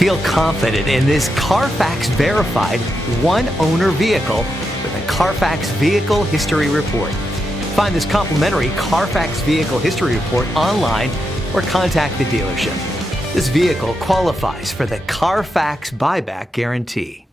Feel confident in this Carfax-verified one-owner vehicle with a Carfax Vehicle History Report. Find this complimentary Carfax Vehicle History Report online or contact the dealership. This vehicle qualifies for the Carfax Buyback Guarantee.